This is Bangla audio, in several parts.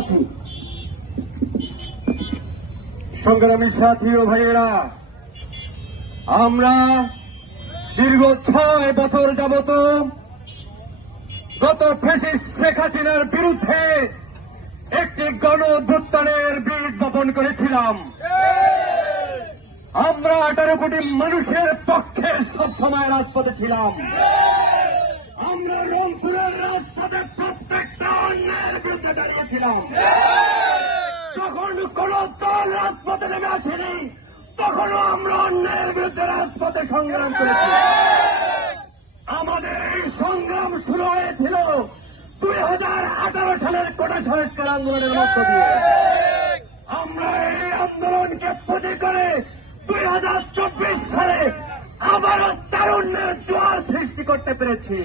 পাচ্ছি। সংগ্রামী সাথী ও ভাইয়েরা, আমরা দীর্ঘ 6 বছর যাবত গত ফ্যাসিস্ট শেখ হাসিনার বিরুদ্ধে একটি গণ অভ্যুত্থানের বীজ বপন করেছিলাম। আমরা 18 কোটি মানুষের পক্ষে সবসময় রাজপথে ছিলাম। আমরা রংপুরের রাজপথে প্রত্যেকটা অন্যায়ের বিরুদ্ধে দাঁড়িয়েছিলাম। যখন কোন দল রাজপথে নেমে আসেনি, তখনও আমরা অন্যায়ের বিরুদ্ধে রাজপথে সংগ্রাম করেছি। আমাদের এই সংগ্রাম শুরু হয়েছিল 2018 সালের কোটা সংস্কার আন্দোলনের মধ্য দিয়ে। আমরা এই আন্দোলনকে পুঁজি করে 2024 সালে আবারও তারুণ্যের জোয়ার সৃষ্টি করতে পেরেছি।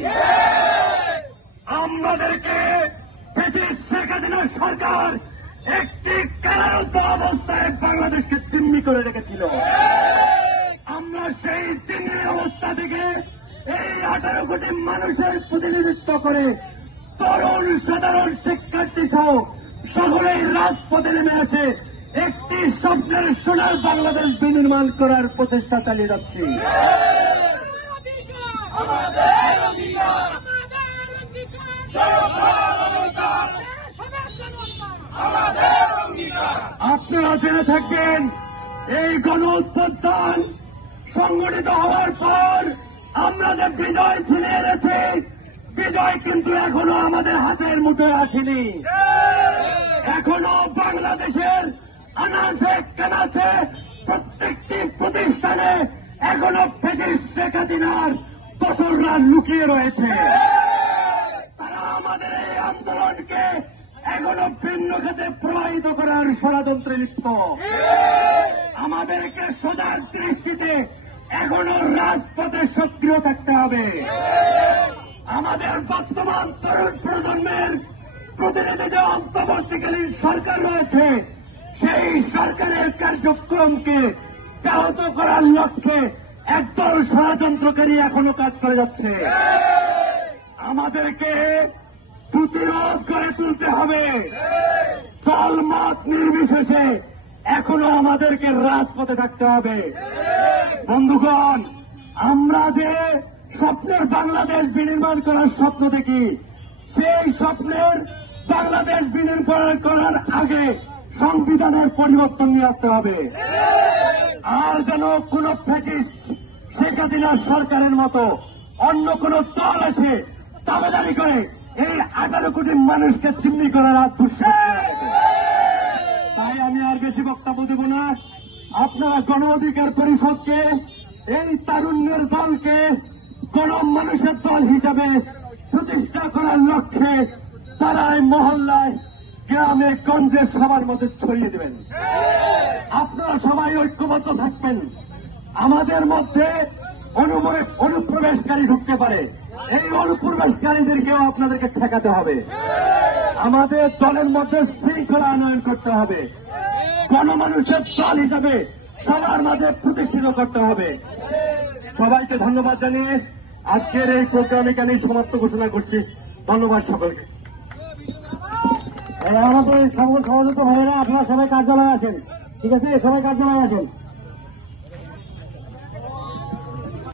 আমাদেরকে ফ্যাসিস্ট শেখ হাসিনার সরকার একটি কারারুদ্ধ অবস্থায় বাংলাদেশকে জিম্মি করে রেখেছিল। আমরা সেই জিম্মি অবস্থা থেকে এই 18 কোটি মানুষের প্রতিনিধিত্ব করে তরুণ সাধারণ শিক্ষার্থী সহ সকলেই রাজপথে নেমে আসে একটি স্বপ্নের সোনার বাংলাদেশ বিনির্মাণ করার প্রচেষ্টা চালিয়ে যাচ্ছি। আপনারা জেনে থাকবেন, এই গণ অভ্যুত্থান সংগঠিত হওয়ার পর আমরা যে বিজয় ছিনিয়ে এনেছি, বিজয় কিন্তু এখনো আমাদের হাতের মুঠোয় আসেনি। এখনো বাংলাদেশের আনাচে কানাচে প্রত্যেকটি প্রতিষ্ঠানে এখনো ফ্যাসিস্ট শেখ হাসিনার দোসররা লুকিয়ে রয়েছে। তারা আমাদের এই আন্দোলনকে এখনো ভিন্ন খাতে প্রবাহিত করার ষড়যন্ত্রে লিপ্ত। আমাদেরকে সজাগ দৃষ্টিতে এখনো রাজপথে সক্রিয় থাকতে হবে। আমাদের বর্তমান তরুণ প্রজন্মের প্রতিনিধি যে অন্তর্বর্তীকালীন সরকার রয়েছে, সেই সরকারের কার্যক্রমকে ব্যাহত করার লক্ষ্যে একদল ষড়যন্ত্রকারী এখনো কাজ করে যাচ্ছে। আমাদেরকে প্রতিরোধ করে তুলতে হবে। দলমত নির্বিশেষে এখনো আমাদেরকে রাজপথে থাকতে হবে। বন্ধুগণ, আমরা যে স্বপ্নের বাংলাদেশ বিনির্মাণ করার স্বপ্ন দেখি, সেই স্বপ্নের বাংলাদেশ বিনির্মাণ করার আগে সংবিধানের পরিবর্তন নিয়ে আসতে হবে। আর যেন কোন ফ্যাসিস্ট শেখ হাসিনার সরকারের মতো অন্য কোন দল এসে দাবিদারি করে এই 18 কোটি মানুষকে জিম্মি করার তাই আমি আর বেশি বক্তব্য দেব না। আপনারা গণ অধিকার পরিষদকে, এই তারুণ্যের দলকে গণ মানুষের দল হিসাবে প্রতিষ্ঠা করার লক্ষ্যে পাড়ায় মহল্লায় গ্রামে গঞ্জে সবার মধ্যে ছড়িয়ে দেবেন। আপনারা সবাই ঐক্যবদ্ধ থাকবেন। আমাদের মধ্যে অনুপ্রবেশকারী ঢুকতে পারে, এই অনুপ্রবেশকারীদেরকেও আপনাদেরকে ঠেকাতে হবে। আমাদের দলের মধ্যে শৃঙ্খলা আনয়ন করতে হবে। গণমানুষের দল হিসাবে সবার মাঝে প্রতিষ্ঠিত করতে হবে। সবাইকে ধন্যবাদ জানিয়ে আজকের এই প্রোগ্রামে কেন সমাপ্ত ঘোষণা করছি। ধন্যবাদ সকলকে। আমাদের সকল সহযোগিতা ভাইয়েরা, আপনারা সবাই কার্যালয়ে আসেন। ঠিক আছে, সবাই কার্যালয়ে আসেন।